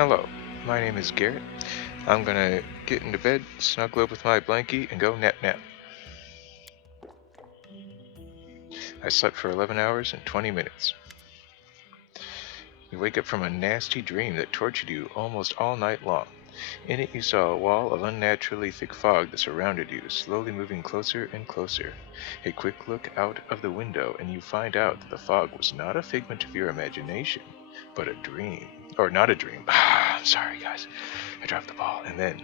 Hello, my name is Garrett. I'm gonna get into bed, snuggle up with my blankie, and go nap nap. I slept for 11 hours and 20 minutes. You wake up from a nasty dream that tortured you almost all night long. In it you saw a wall of unnaturally thick fog that surrounded you, slowly moving closer and closer. A quick look out of the window and you find out that the fog was not a figment of your imagination, but a dream. Or not a dream. I'm sorry guys, I dropped the ball. And then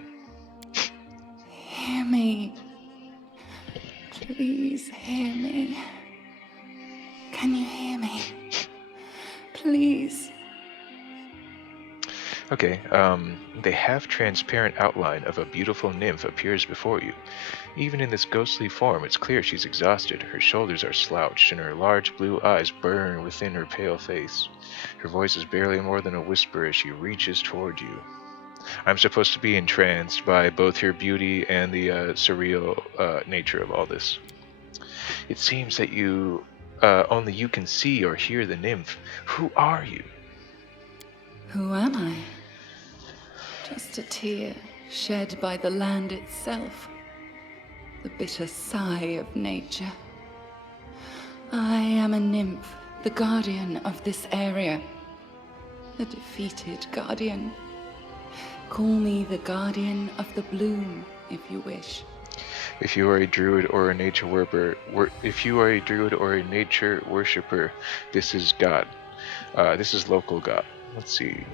Hear me. Please hear me. Can you hear me? Please. Okay, the half-transparent outline of a beautiful nymph appears before you. Even in this ghostly form, it's clear she's exhausted. Her shoulders are slouched, and her large blue eyes burn within her pale face. Her voice is barely more than a whisper as she reaches toward you. I'm supposed to be entranced by both her beauty and the surreal nature of all this. It seems that only you can see or hear the nymph. Who are you? Who am I? Just a tear shed by the land itself. The bitter sigh of nature. I am a nymph, the guardian of this area. A defeated guardian. Call me the guardian of the bloom, if you wish. If you are a druid or a nature worshipper, this is God. This is local God. Let's see.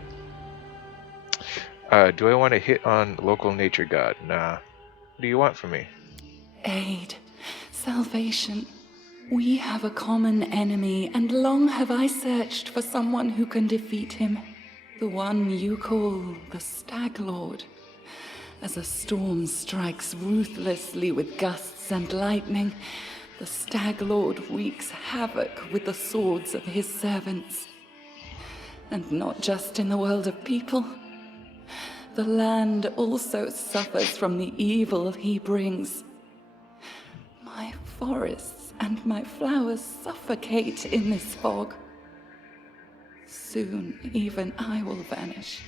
Do I want to hit on local nature God? Nah. What do you want from me? Aid, salvation. We have a common enemy, and long have I searched for someone who can defeat him. The one you call the Stag Lord. As a storm strikes ruthlessly with gusts and lightning, the Stag Lord wreaks havoc with the swords of his servants. And not just in the world of people. The land also suffers from the evil he brings. My forests and my flowers suffocate in this fog. Soon even I will vanish,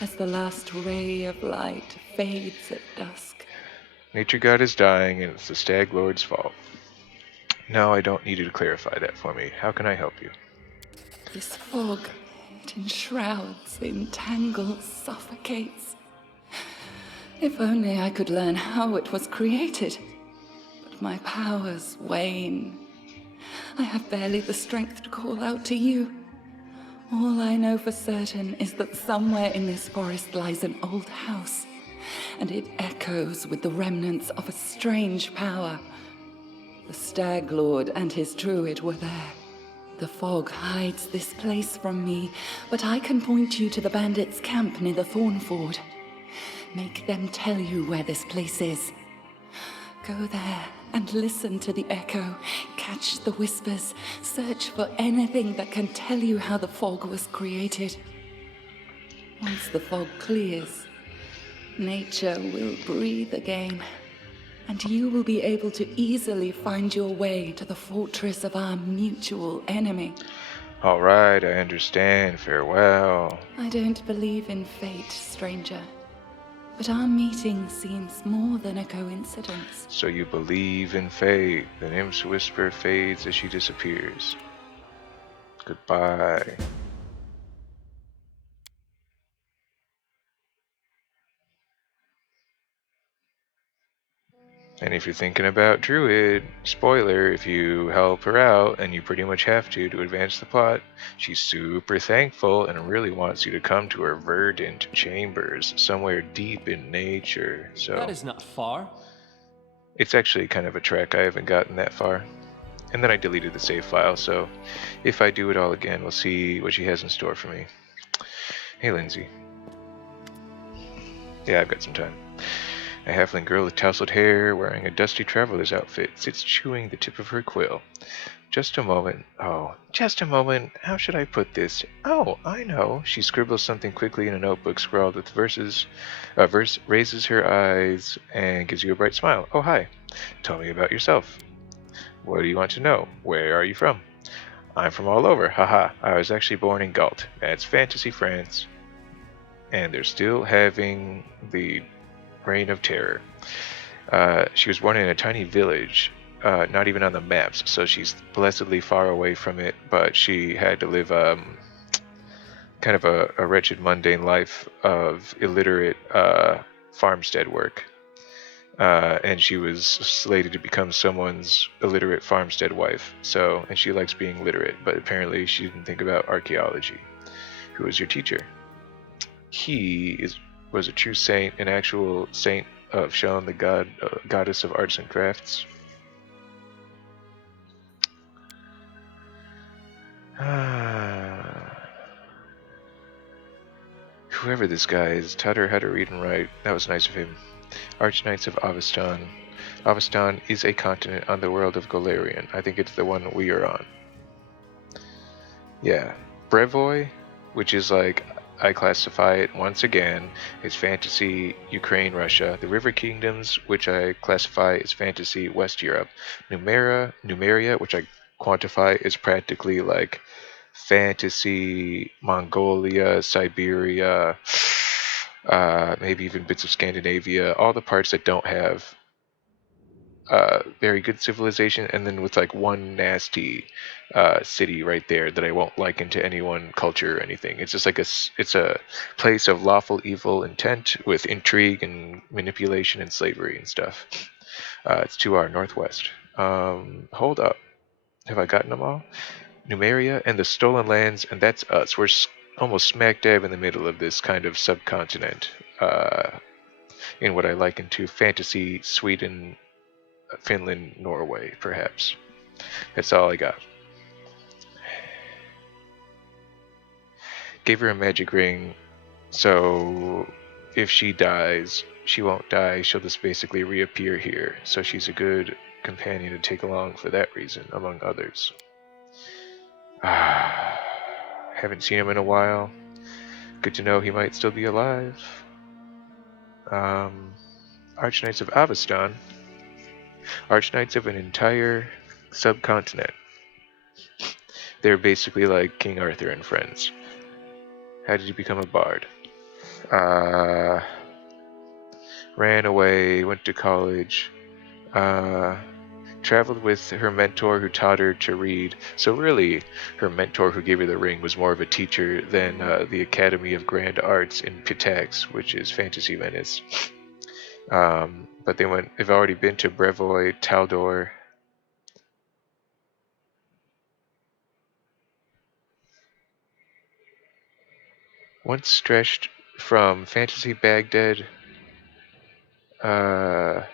as the last ray of light fades at dusk. Nature God is dying, and it's the Stag Lord's fault. No, I don't need you to clarify that for me. How can I help you? This fog, it enshrouds, entangles, suffocates. If only I could learn how it was created. But my powers wane. I have barely the strength to call out to you. All I know for certain is that somewhere in this forest lies an old house, and it echoes with the remnants of a strange power. The Stag Lord and his druid were there. The fog hides this place from me, but I can point you to the bandits' camp near the Thornford. Make them tell you where this place is. Go there and listen to the echo, catch the whispers, search for anything that can tell you how the fog was created. Once the fog clears, nature will breathe again, and you will be able to easily find your way to the fortress of our mutual enemy. All right, I understand. Farewell. I don't believe in fate, stranger. But our meeting seems more than a coincidence. So you believe in fate. The nymph's whisper fades as she disappears. Goodbye. And if you're thinking about Druid, spoiler, if you help her out, and you pretty much have to advance the plot, she's super thankful and really wants you to come to her verdant chambers, somewhere deep in nature. So that is not far. It's actually kind of a trek. I haven't gotten that far. And then I deleted the save file, so if I do it all again, we'll see what she has in store for me. Hey, Linzi. Yeah, I've got some time. A halfling girl with tousled hair, wearing a dusty traveler's outfit, sits chewing the tip of her quill. Just a moment. Oh, just a moment. How should I put this? Oh, I know. She scribbles something quickly in a notebook scrawled with verses. Raises her eyes and gives you a bright smile. Oh, hi. Tell me about yourself. What do you want to know? Where are you from? I'm from all over. Haha. I was actually born in Galt. That's fantasy France. and they're still having the reign of terror. She was born in a tiny village, not even on the maps, so she's blessedly far away from it, but she had to live kind of a wretched, mundane life of illiterate farmstead work. And she was slated to become someone's illiterate farmstead wife. So, and she likes being literate, but apparently she didn't think about archaeology. Who was your teacher? He was a true saint, an actual saint of Shon, the goddess of arts and crafts. Whoever this guy is, taught her how to read and write. That was nice of him. Archknights of Avestan. Avestan is a continent on the world of Golarion. I think it's the one we are on. Yeah. Brevoy, which is like, I classify it once again as fantasy Ukraine, Russia. The River Kingdoms, which I classify as fantasy West Europe. Numeria, which I quantify as practically like fantasy Mongolia, Siberia, maybe even bits of Scandinavia, all the parts that don't have very good civilization, and then with like one nasty city right there that I won't liken to any one culture or anything. It's just like it's a place of lawful evil intent with intrigue and manipulation and slavery and stuff. It's to our northwest. Hold up, have I gotten them all? Numeria and the Stolen Lands, and that's us. We're almost smack dab in the middle of this kind of subcontinent. In what I liken to fantasy Sweden, Finland, Norway, perhaps. That's all I got. Gave her a magic ring, so if she dies, she won't die. She'll just basically reappear here. So she's a good companion to take along for that reason, among others. Haven't seen him in a while. Good to know he might still be alive. Archknights of Avestan. Archknights of an entire subcontinent. They're basically like King Arthur and friends. How did you become a bard? Ran away, went to college, traveled with her mentor who taught her to read. So really, her mentor who gave her the ring was more of a teacher than the Academy of Grand Arts in Pitax, which is Fantasy Venice. But they've already been to Brevoy, Taldor. Once stretched from Fantasy Baghdad to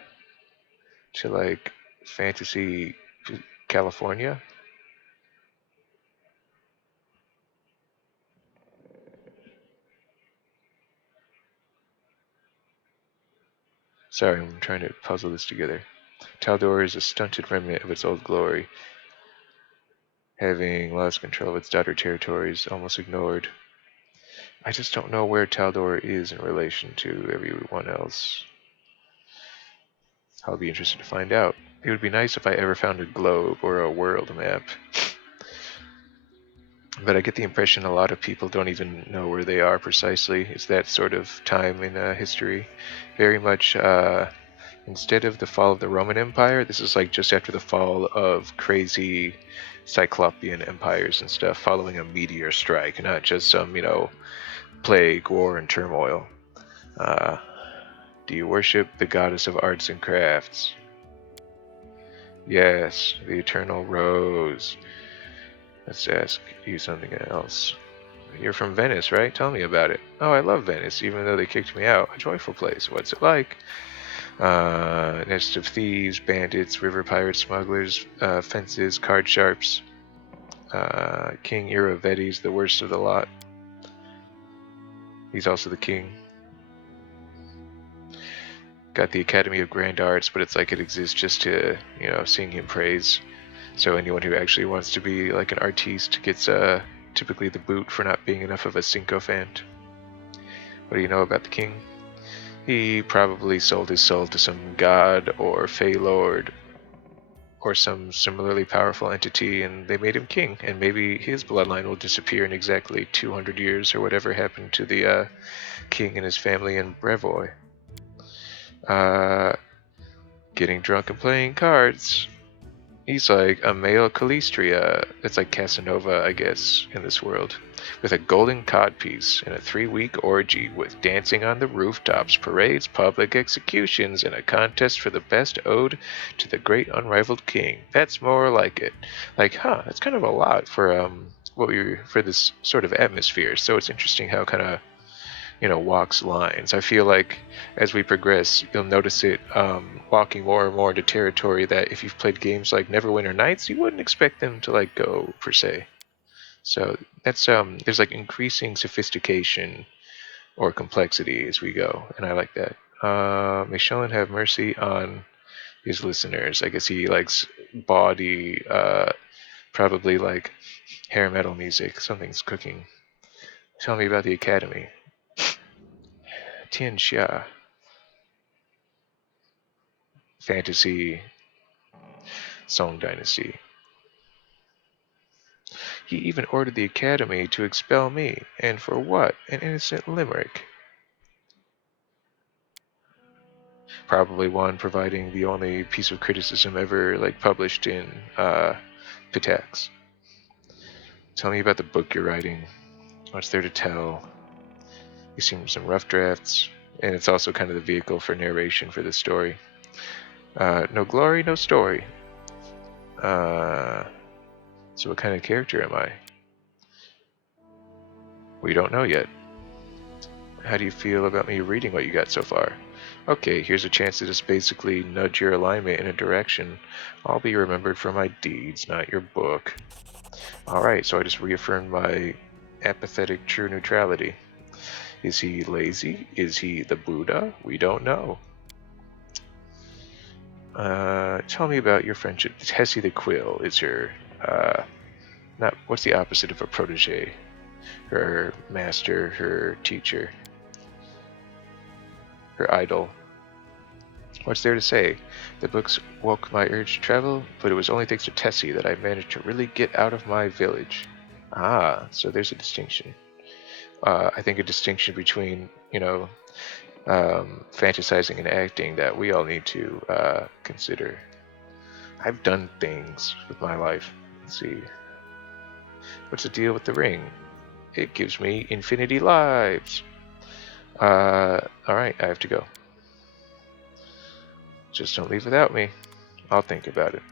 like Fantasy California. Sorry, I'm trying to puzzle this together. Taldor is a stunted remnant of its old glory, having lost control of its daughter territories, almost ignored. I just don't know where Taldor is in relation to everyone else. I'll be interested to find out. It would be nice if I ever found a globe or a world map. But I get the impression a lot of people don't even know where they are precisely. It's that sort of time in history. Very much, instead of the fall of the Roman Empire, this is like just after the fall of crazy Cyclopean empires and stuff, following a meteor strike, not just some, plague, war, and turmoil. Do you worship the goddess of arts and crafts? Yes, the eternal rose. Let's ask you something else. You're from Venice, right? Tell me about it. Oh, I love Venice, even though they kicked me out. A joyful place. What's it like? Nest of thieves, bandits, river pirates, smugglers, fences, card sharps. King Iravetes, the worst of the lot. He's also the king. Got the Academy of Grand Arts, but it's like it exists just to, sing him praise. So anyone who actually wants to be like an artiste gets typically the boot for not being enough of a sycophant. What do you know about the king? He probably sold his soul to some god or fey lord. or some similarly powerful entity, and they made him king, and maybe his bloodline will disappear in exactly 200 years or whatever happened to the king and his family in Brevoy. Getting drunk and playing cards. He's like a male Calistria. It's like Casanova, I guess, in this world. With a golden codpiece and a 3-week orgy with dancing on the rooftops, parades, public executions, and a contest for the best ode to the great unrivaled king. That's more like it. Like, that's kind of a lot for for this sort of atmosphere. So it's interesting how kind of walks lines. I feel like as we progress, you'll notice it walking more and more into territory that if you've played games like Neverwinter Nights, you wouldn't expect them to like go per se. So that's there's like increasing sophistication or complexity as we go, and I like that. May Sheldon have mercy on his listeners. I guess he likes bawdy, probably like hair metal music. Something's cooking. Tell me about the Academy. Tian Xia. Fantasy Song Dynasty. He even ordered the Academy to expel me, and for what? An innocent limerick. Probably one providing the only piece of criticism ever like published in Pitax. Tell me about the book you're writing. What's there to tell? You seem some rough drafts, and it's also kind of the vehicle for narration for this story. No glory, no story. So what kind of character am I? We don't know yet. How do you feel about me reading what you got so far? Okay, here's a chance to just basically nudge your alignment in a direction. I'll be remembered for my deeds, not your book. Alright, so I just reaffirmed my apathetic true neutrality. Is he lazy? Is he the Buddha? We don't know. Tell me about your friendship. Tessie the Quill is her, what's the opposite of a protege? Her master, her teacher, her idol. What's there to say? The books woke my urge to travel, but it was only thanks to Tessie that I managed to really get out of my village. So there's a distinction. I think a distinction between, fantasizing and acting that we all need to consider. I've done things with my life. Let's see. What's the deal with the ring? It gives me infinity lives. Alright, I have to go. Just don't leave without me. I'll think about it.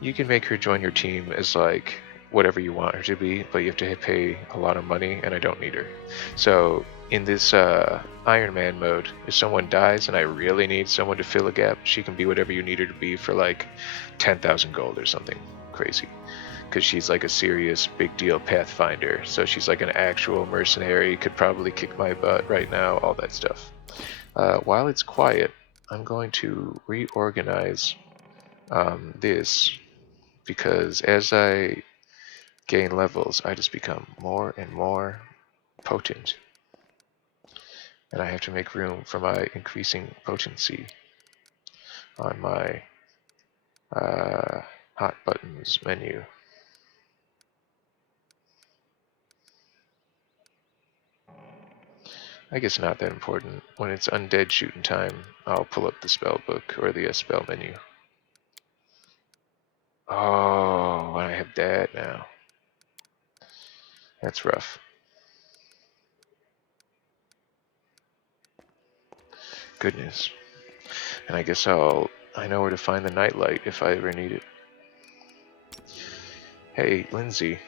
You can make her join your team as like whatever you want her to be, but you have to pay a lot of money, and I don't need her. So in this Ironman mode, if someone dies and I really need someone to fill a gap, she can be whatever you need her to be for like 10,000 gold or something crazy. Because she's like a serious big deal Pathfinder, so she's like an actual mercenary, could probably kick my butt right now, all that stuff. While it's quiet, I'm going to reorganize this, because as I gain levels, I just become more and more potent. And I have to make room for my increasing potency on my hot buttons menu. I guess not that important. When it's undead shooting time, I'll pull up the spell book or the spell menu. Oh, I have that now. That's rough. Goodness. And I guess I know where to find the nightlight if I ever need it. Hey, Linzi.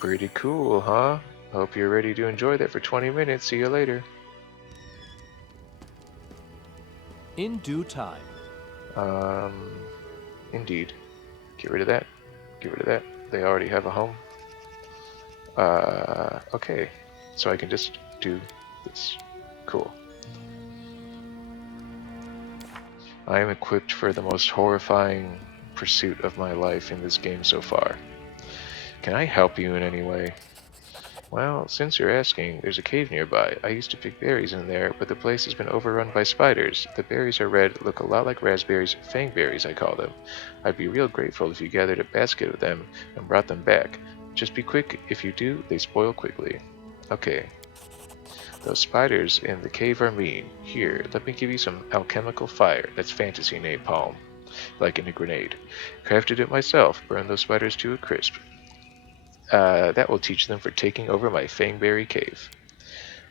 Pretty cool, huh? Hope you're ready to enjoy that for 20 minutes. See you later. In due time. Indeed. Get rid of that. Get rid of that. They already have a home. Okay. So I can just do this. Cool. I am equipped for the most horrifying pursuit of my life in this game so far. Can I help you in any way? Well, since you're asking, there's a cave nearby. I used to pick berries in there, but the place has been overrun by spiders. The berries are red, look a lot like raspberries, fangberries I call them. I'd be real grateful if you gathered a basket of them and brought them back. Just be quick, if you do, they spoil quickly. Okay, those spiders in the cave are mean. Here, let me give you some alchemical fire. That's fantasy napalm, like in a grenade. Crafted it myself, burned those spiders to a crisp. That will teach them for taking over my Fangberry cave.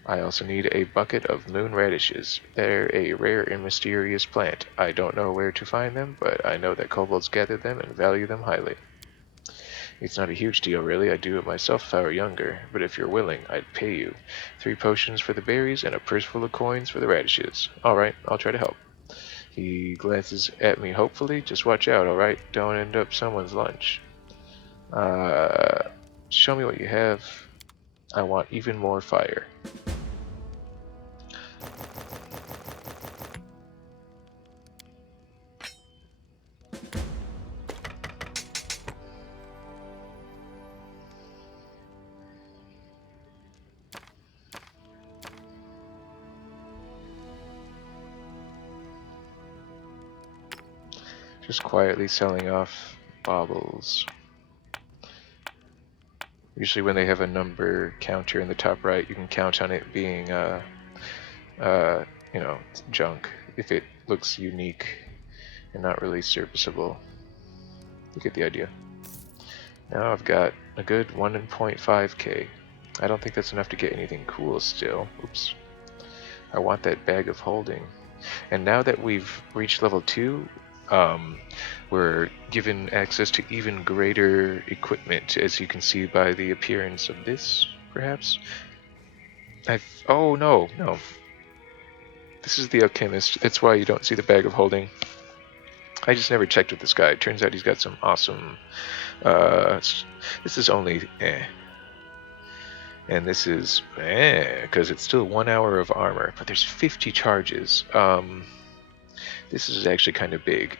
I also need a bucket of moon radishes. They're a rare and mysterious plant. I don't know where to find them, but I know that kobolds gather them and value them highly. It's not a huge deal, really. I'd do it myself if I were younger, but if you're willing, I'd pay you. 3 potions for the berries and a purse full of coins for the radishes. Alright, I'll try to help. He glances at me hopefully. Just watch out, alright? Don't end up someone's lunch. Show me what you have. I want even more fire. Just quietly selling off baubles. Usually when they have a number counter in the top right, you can count on it being, you know, junk if it looks unique and not really serviceable. You get the idea. Now I've got a good 1.5k. I don't think that's enough to get anything cool still. Oops. I want that bag of holding. And now that we've reached level 2, we're given access to even greater equipment, as you can see by the appearance of this, perhaps? Oh, no, no. This is the alchemist. That's why you don't see the bag of holding. I just never checked with this guy. It turns out he's got some awesome... this is only and this is because it's still 1 hour of armor, but there's 50 charges. This is actually kind of big.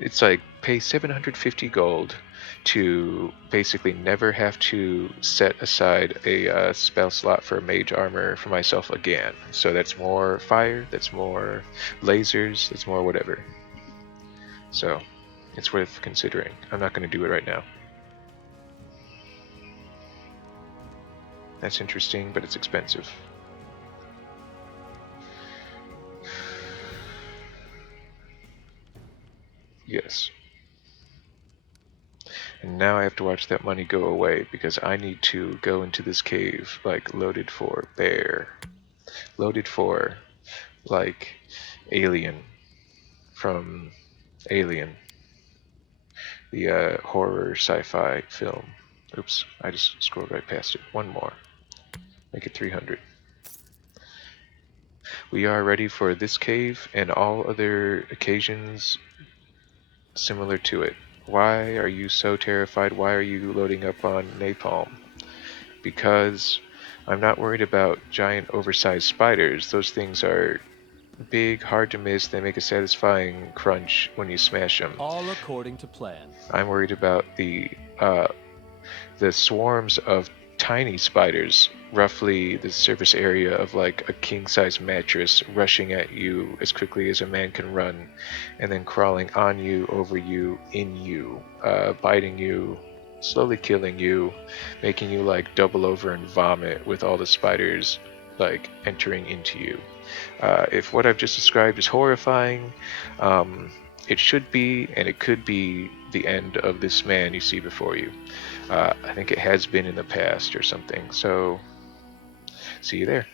It's like pay 750 gold to basically never have to set aside a spell slot for mage armor for myself again. So that's more fire, that's more lasers, that's more whatever. So it's worth considering. I'm not going to do it right now. That's interesting, but it's expensive. Yes. And now I have to watch that money go away because I need to go into this cave like loaded for bear. Loaded for like Alien from Alien, the horror sci-fi film. Oops, I just scrolled right past it. One more. Make it 300. We are ready for this cave and all other occasions similar to it. Why are you so terrified? Why are you loading up on napalm? Because I'm not worried about giant oversized spiders. Those things are big, hard to miss. They make a satisfying crunch when you smash them. All according to plan. I'm worried about the swarms of tiny spiders, roughly the surface area of like a king-size mattress, rushing at you as quickly as a man can run, and then crawling on you, over you, in you, biting you, slowly killing you, making you like double over and vomit with all the spiders like entering into you. If what I've just described is horrifying, it should be, and it could be, the end of this man you see before you. I think it has been in the past or something. So, see you there.